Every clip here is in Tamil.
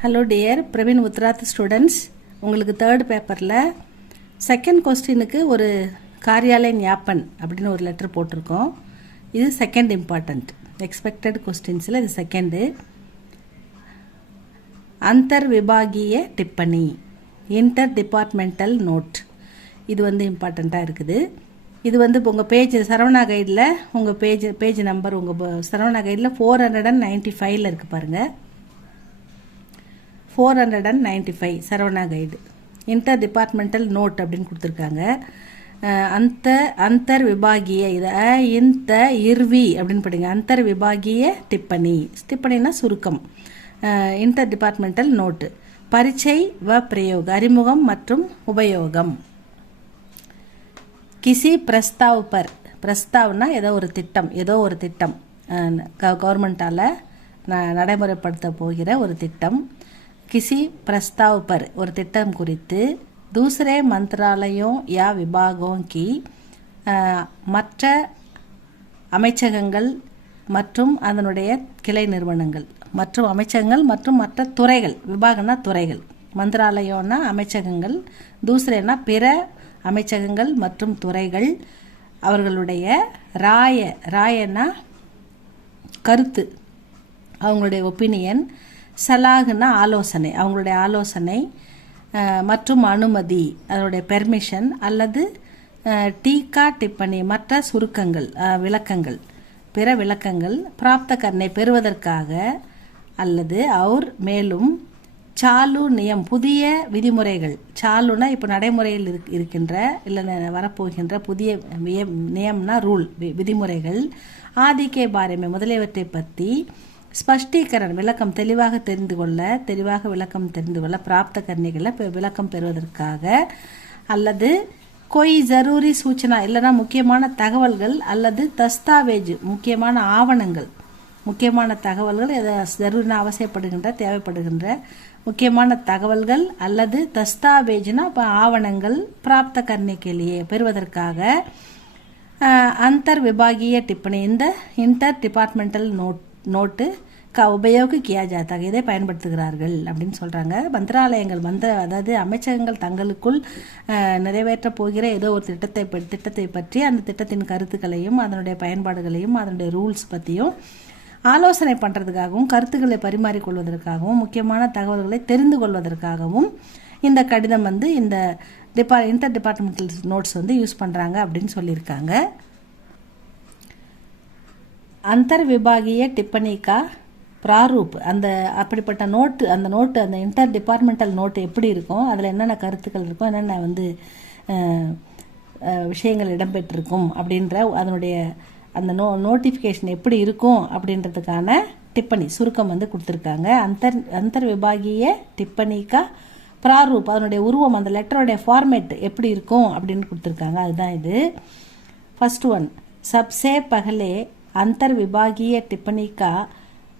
Hello dear Praveen Uttarardh students, உங்களுக்கு தேர்ட் பேப்பரில் செகண்ட் கொஸ்டினுக்கு ஒரு காரியாலய ஞாபன் அப்படின்னு ஒரு லெட்டர் போட்டிருக்கோம். இது செகண்ட் இம்பார்ட்டண்ட் எக்ஸ்பெக்டட் கொஸ்டின்ஸில் இது செகண்டு. அந்தர் விபாகிய டிப்பணி, இன்டர் டிபார்ட்மெண்டல் நோட், இது இம்பார்ட்டண்ட்டாக இருக்குது. இது இப்போ உங்கள் பேஜ் சரவணா கைடில் உங்கள் பேஜ் நம்பர் உங்கள் சரவணா கைடில் 495 இருக்குது பாருங்கள். 495 Saravana guide inter departmental note அப்படின்னு கொடுத்துருக்காங்க. அந்தர் விபாகிய இதை இந்த இர்வி அப்படின்னு படிங்க. அந்தர் விபாகிய டிப்பணினா சுருக்கம். Inter departmental note. பரிச்சை வ பிரயோக, அறிமுகம் மற்றும் உபயோகம். கிசி பிரஸ்தாவ் பர், பிரஸ்தாவ்னா ஏதோ ஒரு திட்டம் கவர்மெண்டால் நடைமுறைப்படுத்த போகிற ஒரு திட்டம். கிசி பிரஸ்தாவ் பர், ஒரு திட்டம் குறித்து. தூசரே மந்திராலயம் யா விபாகோं की, மற்ற அமைச்சகங்கள் மற்றும் அதனுடைய கிளை நிறுவனங்கள், மற்றும் அமைச்சகங்கள் மற்றும் மற்ற துறைகள். விபாகம்னா துறைகள், மந்திராலயம்னா அமைச்சகங்கள், தூசரேனா பிற அமைச்சகங்கள் மற்றும் துறைகள். அவர்களுடைய ராயனா கருத்து, அவங்களுடைய ஒப்பீனியன். சலாகுனா ஆலோசனை, அவங்களுடைய ஆலோசனை மற்றும் அனுமதி, அதனுடைய பெர்மிஷன். அல்லது டீகா டிப்பணி, மற்ற சுருக்கங்கள், விளக்கங்கள், பிற விளக்கங்கள். பிராப்த கர்ணை, பெறுவதற்காக. அல்லது அவர் மேலும் சாலு நியம், புதிய விதிமுறைகள். சாலுனா இப்போ நடைமுறையில் இருக்கின்ற இல்லை வரப்போகின்ற புதிய நியம்னா ரூல், விதிமுறைகள். ஆதிக்கே பாரமே, முதலியவற்றை பற்றி. ஸ்பஷ்டீகரன், விளக்கம், தெளிவாக விளக்கம் தெரிந்து கொள்ள. பிராப்த கர்ணிகளை விளக்கம் பெறுவதற்காக. அல்லது கொய் ஜரூரி சூச்சனா, இல்லைனா முக்கியமான தகவல்கள். அல்லது தஸ்தாவேஜ், முக்கியமான ஆவணங்கள், முக்கியமான தகவல்கள். ஜரூரினா அவசியப்படுகின்ற, தேவைப்படுகின்ற முக்கியமான தகவல்கள். அல்லது தஸ்தாவேஜ்னா இப்போ ஆவணங்கள். பிராப்த கர்ணிக்கையிலேயே பெறுவதற்காக. அந்தர் விபாகிய டிப்பணி, இந்த இன்டர் டிபார்ட்மெண்டல் நோட்டு உபயோக கியா ஜாத்தாக, இதை பயன்படுத்துகிறார்கள் அப்படின்னு சொல்கிறாங்க. மந்திராலயங்கள், அதாவது அமைச்சகங்கள் தங்களுக்குள் நிறைவேற்றப் போகிற ஏதோ ஒரு திட்டத்தை பற்றி, அந்த திட்டத்தின் கருத்துக்களையும் அதனுடைய பயன்பாடுகளையும் அதனுடைய ரூல்ஸ் பற்றியும் ஆலோசனை பண்ணுறதுக்காகவும், கருத்துக்களை பரிமாறிக்கொள்வதற்காகவும், முக்கியமான தகவல்களை தெரிந்து கொள்வதற்காகவும் இந்த கடிதம் இந்த இன்டர் டிபார்ட்மெண்டல் நோட்ஸ் யூஸ் பண்ணுறாங்க அப்படின்னு சொல்லியிருக்காங்க. அந்தர் விபாகிய டிப்பணிக்கா பிராரூப், அப்படிப்பட்ட நோட்டு, அந்த இன்டர் டிபார்ட்மெண்டல் நோட்டு எப்படி இருக்கும், அதில் என்னென்ன கருத்துக்கள் இருக்கும், என்னென்ன விஷயங்கள் இடம்பெற்றிருக்கும் அப்படின்ற அதனுடைய அந்த நோட்டிஃபிகேஷன் எப்படி இருக்கும் அப்படின்றதுக்கான டிப்பணி சுருக்கம் கொடுத்துருக்காங்க. அந்தர் விபாகிய டிப்பணிக்கா பிராரூப், அதனுடைய உருவம், அந்த லெட்டருடைய ஃபார்மேட் எப்படி இருக்கும் அப்படின்னு கொடுத்துருக்காங்க. அதுதான் இது. ஃபர்ஸ்ட் ஒன், சப்சே பகலே अंतर विभागीय टिप्पणी का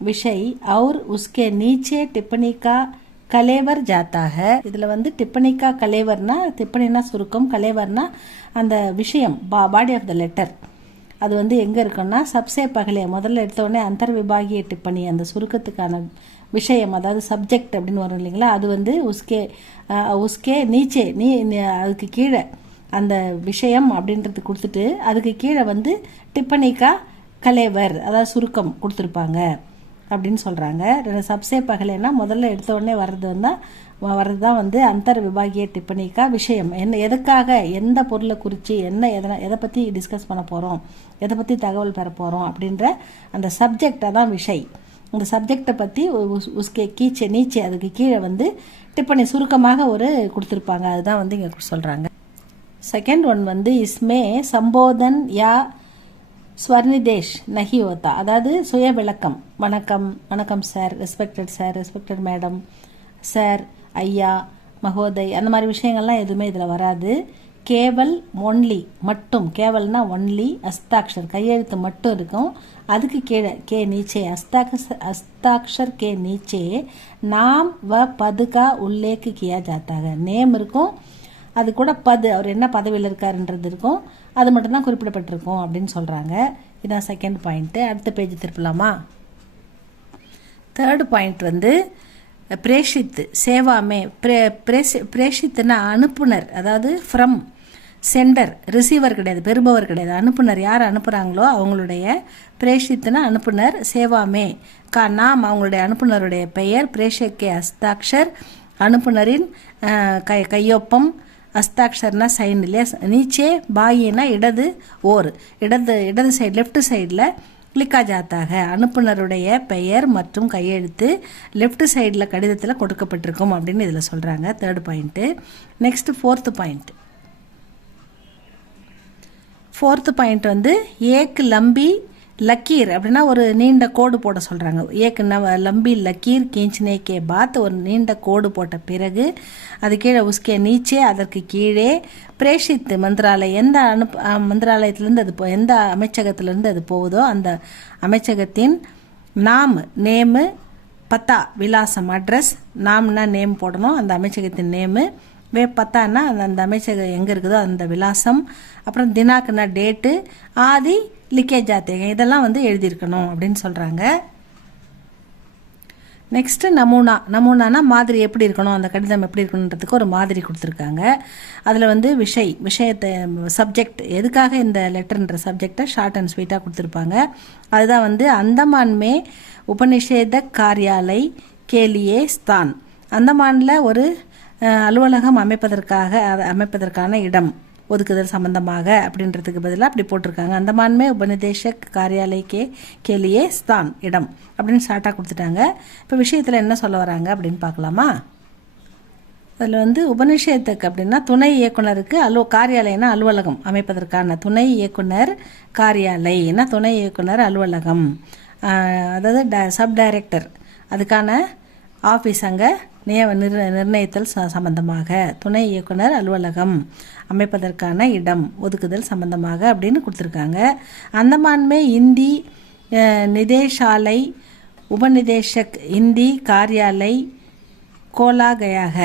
विषय और उसके नीचे टिप्पणी का कलेवर जाता है. இதில் टिप्पणी का कलेवरना, टिप्पणीना சுருக்கம், கலேவர்னா அந்த விஷயம், பாடி ஆஃப் த லெட்டர். அது எங்கே இருக்குன்னா சப்சே பகலே, முதல்ல எடுத்தோடனே அந்தர் விபாகிய டிப்பணி, அந்த சுருக்கத்துக்கான விஷயம், அதாவது சப்ஜெக்ட் அப்படின்னு வரும் இல்லைங்களா, அது உஸ்கே நீச்சே, அதுக்கு கீழே அந்த விஷயம் அப்படின்றது கொடுத்துட்டு அதுக்கு கீழே டிப்பணிக்கா கலேவர், அதாவது சுருக்கம் கொடுத்துருப்பாங்க அப்படின்னு சொல்கிறாங்க. சப்சே பகலேன்னா முதல்ல எடுத்த உடனே வர்றது தான் அந்தர் விபாகிய டிப்பணிக்கா விஷயம். எதுக்காக, எந்த பொருளை குறித்து, எதை பற்றி டிஸ்கஸ் பண்ண போகிறோம், எதை பற்றி தகவல் பெற போகிறோம் அப்படின்ற அந்த சப்ஜெக்டை தான் விஷய். இந்த சப்ஜெக்டை பற்றி உஸ்கே நீச்சே, அதுக்கு கீழே டிப்பணி சுருக்கமாக ஒரு கொடுத்துருப்பாங்க. அதுதான் இங்கே சொல்கிறாங்க. செகண்ட் ஒன் இஸ்மே சம்போதன் யா ஸ்வர்ணிதேஷ் நஹி ஹோத்தா, அதாவது சுய விளக்கம். வணக்கம் சார், ரெஸ்பெக்டட் மேடம், சார், ஐயா, மகோதய், அந்த மாதிரி விஷயங்கள்லாம் எதுவுமே இதில் வராது. கேவல், ஒன்லி, மட்டும். கேவல்னா ஒன்லி. அஸ்தாக்ஷர், கையெழுத்து மட்டும் இருக்கும். அதுக்கு கீழே கே நீச்சே, அஸ்தாக்ஷர் கே நீச்சே நாம் வ பதுகா உல்லேக்கு கியா ஜாத்தாக, நேம் இருக்கும். அது கூட அவர் என்ன பதவியில் இருக்காருன்றது இருக்கும். அது மட்டும்தான் குறிப்பிடப்பட்டிருக்கும் அப்படின்னு சொல்கிறாங்க. இதுதான் செகண்ட் பாயிண்ட்டு. அடுத்த பேஜ் திருப்பலாமா? தேர்ட் பாயிண்ட் பிரேஷித் சேவாமே பிரேஷித்னா அனுப்புனர், அதாவது ஃப்ரம் சென்டர், ரிசீவர் கிடையாது, பெறுபவர் கிடையாது, அனுப்புனர். யார் அனுப்புகிறாங்களோ அவங்களுடைய பிரேஷித்னா அனுப்புனர், சேவாமே நாம் அவங்களுடைய அனுப்புனருடைய பெயர், பிரேஷக்கே அஸ்தாக்ஷர் அனுப்புனரின் கையொப்பம், அஸ்தாக்ஷர்னா சைன் இல்லையா, நீச்சே பாயினா இடது ஓர், இடது சைடு லெஃப்ட் சைடில் லிக்கா ஜாத்தாக அனுப்புனருடைய பெயர் மற்றும் கையெழுத்து லெஃப்ட் சைடில் கடிதத்தில் கொடுக்கப்பட்டிருக்கும் அப்படின்னு இதில் சொல்கிறாங்க. 3rd point. Next 4th point வந்து ஏக் லம்பி லக்கீர் அப்படின்னா ஒரு நீண்ட கோடு போட சொல்கிறாங்க. ஏக் லம்பி லக்கீர் கீஞ்சினே கே பாத், ஒரு நீண்ட கோடு போட்ட பிறகு அது கீழே உஸ்கே நீச்சே அதற்கு கீழே பிரேஷித் மந்திராலயம், எந்த மந்திராலயத்திலேருந்து அது எந்த அமைச்சகத்திலேருந்து அது போகுதோ அந்த அமைச்சகத்தின் நாம் நேமு, பத்தா விலாசம் அட்ரஸ், நாம்னா நேம் போடணும், அந்த அமைச்சகத்தின் நேமு, பத்தான்னா அந்த அமைச்சகம் எங்கே இருக்குதோ அந்த விலாசம், அப்புறம் தினாக்குன்னா டேட்டு, ஆதி லிக்கே ஜாத்தேங்க இதெல்லாம் வந்து எழுதியிருக்கணும் அப்படின்னு சொல்கிறாங்க. நெக்ஸ்ட்டு நமூனானா மாதிரி எப்படி இருக்கணும், அந்த கடிதம் எப்படி இருக்கணுன்றதுக்கு ஒரு மாதிரி கொடுத்துருக்காங்க. அதில் வந்து விஷயத்தை சப்ஜெக்ட், எதுக்காக இந்த லெட்டர்ன்ற சப்ஜெக்டை ஷார்ட் அண்ட் ஸ்வீட்டாக கொடுத்துருப்பாங்க. அதுதான் வந்து அந்தமான் மே உபநிஷேத காரியாலை கேலியே ஸ்தான், அந்தமானில் ஒரு அலுவலகம் அமைப்பதற்கான இடம் ஒதுக்குதல் சம்பந்தமாக அப்படின்றதுக்கு பதிலாக அப்படி போட்டிருக்காங்க. அந்தமான்மே உபநிதேஷக் காரியாலய்க்கே கேலியே ஸ்தான் இடம் அப்படின்னு ஷார்ட்டாக கொடுத்துட்டாங்க. இப்போ விஷயத்தில் என்ன சொல்ல வராங்க அப்படின்னு பார்க்கலாமா. அதில் வந்து உபநிஷேதக் அப்படின்னா துணை இயக்குனருக்கு, காரியாலயம்னா அலுவலகம் அமைப்பதற்கான, துணை இயக்குனர் காரியாலயம்னா துணை இயக்குனர் அலுவலகம், அதாவது சப் டைரக்டர் அதுக்கான ஆஃபீஸ் அங்கே நிர்ணயித்தல் சம்பந்தமாக, துணை இயக்குனர் அலுவலகம் அமைப்பதற்கான இடம் ஒதுக்குதல் சம்பந்தமாக அப்படின்னு கொடுத்துருக்காங்க. அந்தமான்மே இந்தி நிதேஷாலை உபநிதேஷக் இந்தி காரியாலை கோலா கயாக,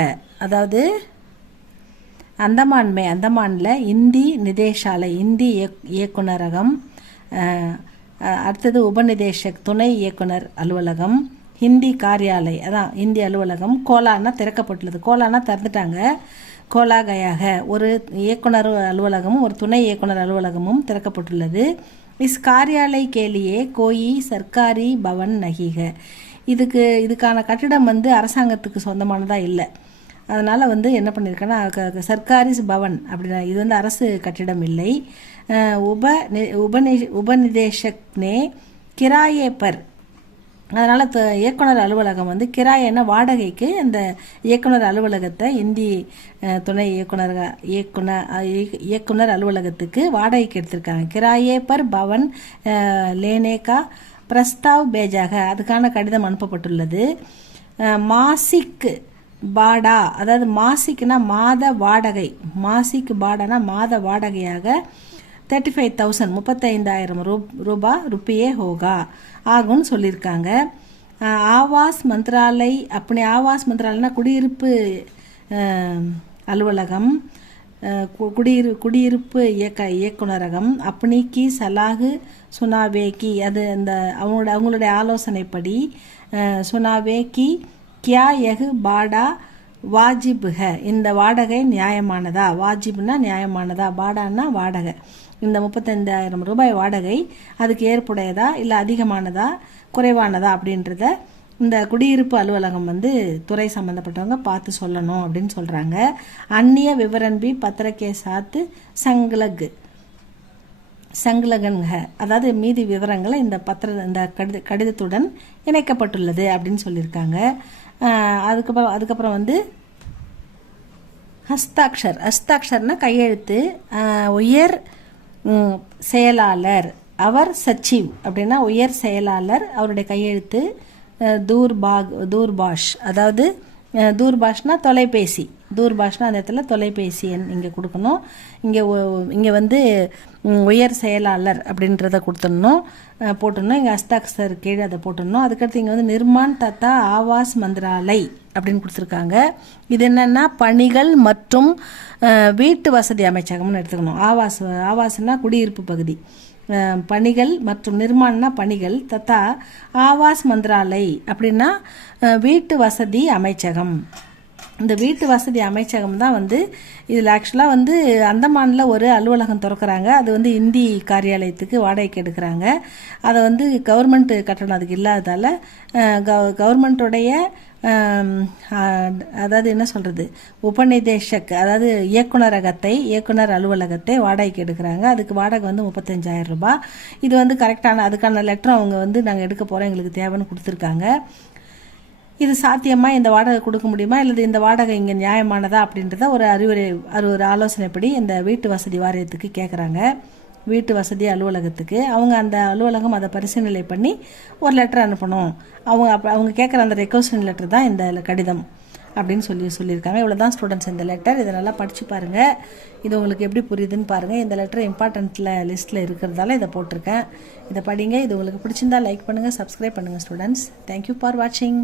அதாவது அந்தமானில் இந்தி நிதேஷாலை இந்தி இயக்குனரகம், அடுத்தது உபநிதேஷக் துணை இயக்குனர் அலுவலகம், ஹிந்தி காரியாலை அதான் இந்தி அலுவலகம், கோலானா திறக்கப்பட்டுள்ளது, கோலானா திறந்துட்டாங்க, கோலா கயாக ஒரு இயக்குனர் அலுவலகமும் ஒரு துணை இயக்குனர் அலுவலகமும் திறக்கப்பட்டுள்ளது. இஸ் காரியாலை கேலியே கோயி சர்க்காரி பவன் நகிக, இதுக்கான கட்டிடம் வந்து அரசாங்கத்துக்கு சொந்தமானதாக இல்லை, அதனால் வந்து என்ன பண்ணியிருக்கேன்னா சர்க்காரி பவன் அப்படின்னா இது வந்து அரசு கட்டிடம் இல்லை. உபநிதேஷக்னே கிராயே பர், அதனால் இயக்குனர் அலுவலகம் வந்து கிராயன வாடகைக்கு அந்த இயக்குனர் அலுவலகத்தை இந்தி துணை இயக்குனர் அலுவலகத்துக்கு வாடகைக்கு எடுத்திருக்காங்க. கிராயே பர் பவன் லேனேகா பிரஸ்தாவ் பேஜாக, அதுக்கான கடிதம் அனுப்பப்பட்டுள்ளது. மாசிக் பாடா, அதாவது மாசிக்னா மாத வாடகை, மாசிக் பாடானா மாத வாடகையாக 35,000 35,000 ரூபாய் ருப்பியே ஹோகா ஆகும்னு சொல்லியிருக்காங்க. ஆவாஸ் மந்திராலய், அப்படி ஆவாஸ் மந்திராலயனா குடியிருப்பு அலுவலகம், குடியிருப்பு இயக்குனரகம், அப்னிக்கி சலாகு சுனாவேக்கி, அது அந்த அவங்களுடைய ஆலோசனைப்படி சுனாவேக்கி கியா எகு பாடா வாஜிபுக, இந்த வாடகை நியாயமானதா, வாஜிப்னா நியாயமானதா, பாடான்னா வாடகை, இந்த 35,000 ரூபாய் வாடகை அதுக்கு ஏற்புடையதா இல்லை அதிகமானதா குறைவானதா அப்படின்றத இந்த குடியிருப்பு அலுவலகம் வந்து துறை சம்மந்தப்பட்டவங்க பார்த்து சொல்லணும் அப்படின்னு சொல்கிறாங்க. அந்நிய விவரன்பி பத்திரக்கே சாத்து சங்கலகன்க, அதாவது மீதி விவரங்களை இந்த கடிதத்துடன் இணைக்கப்பட்டுள்ளது அப்படின்னு சொல்லியிருக்காங்க. அதுக்கப்புறம் வந்து ஹஸ்தாக்ஷர்னா கையெழுத்து, உயர் செயலாளர், அவர் சச்சிவ் அப்படின்னா உயர் செயலாளர், அவருடைய கையெழுத்து. தூர்பாஷ், அதாவது தூர்பாஷ்னா தொலைபேசி, தூர்பாஷ்னா அந்த இடத்துல தொலைபேசி எண் இங்கே கொடுக்கணும். இங்கே வந்து உயர் செயலாளர் அப்படின்றத கொடுத்துடணும், போட்டுடணும். இங்கே ஹஸ்தாக்ஷர் கீழே அதை போட்டுடணும். அதுக்கடுத்து இங்கே வந்து நிர்மான் தத்தா ஆவாஸ் மந்திராலை அப்படின்னு கொடுத்துருக்காங்க. இது என்னென்னா பணிகள் மற்றும் வீட்டு வசதி அமைச்சகம்னு எடுத்துக்கணும். ஆவாஸ்னா குடியிருப்பு பகுதி, பணிகள் மற்றும் நிர்மாண பணிகள் தத்தா ஆவாஸ் மந்திராலய் அப்படின்னா வீட்டு வசதி அமைச்சகம். இந்த வீட்டு வசதி அமைச்சகம் தான் வந்து இதில் ஆக்சுவலாக வந்து அந்தமானில் ஒரு அலுவலகம் திறக்கிறாங்க. அது வந்து இந்தி காரியாலயத்துக்கு வாடகைக்கு எடுக்கிறாங்க. அதை வந்து கவர்மெண்ட் கட்டணம் அதுக்கு இல்லாததால் கவர்மெண்ட்டுடைய அதாவது என்ன சொல்கிறது உபநிதேஷக் அதாவது இயக்குனர் அலுவலகத்தை வாடகைக்கு எடுக்கிறாங்க. அதுக்கு வாடகை வந்து 35,000 ரூபாய். இது வந்து கரெக்டான அதுக்கான லெட்டரும் அவங்க வந்து நாங்கள் எடுக்க போகிறோம் எங்களுக்கு தேவைன்னு கொடுத்துருக்காங்க. இது சாத்தியமாக இந்த வாடகை கொடுக்க முடியுமா இல்லை இந்த வாடகை இங்கே நியாயமானதா அப்படின்றத ஒரு ஆலோசனைப்படி இந்த வீட்டு வசதி வாரியத்துக்கு கேட்குறாங்க. வீட்டு வசதி அலுவலகத்துக்கு அவங்க அந்த அலுவலகம் அதை பரிசீலனை பண்ணி ஒரு லெட்டர் அனுப்பணும். அவங்க கேட்குற அந்த ரெக்வஸ்ட் லெட்டர் தான் இந்த கடிதம் அப்படின்னு சொல்லியிருக்காங்க. இவ்வளோ தான் ஸ்டூடெண்ட்ஸ் இந்த லெட்டர். இதை நல்லா படித்து பாருங்கள். இது உங்களுக்கு எப்படி புரியுதுன்னு பாருங்கள். இந்த லெட்டர் இம்பார்ட்டண்ட்டில் லிஸ்ட்டில் இருக்கிறதால இதை போட்டிருக்கேன். இதை படிங்க. இது உங்களுக்கு பிடிச்சிருந்தா லைக் பண்ணுங்கள், சப்ஸ்கிரைப் பண்ணுங்கள் ஸ்டூடெண்ட்ஸ். தேங்க்யூ ஃபார் வாட்சிங்.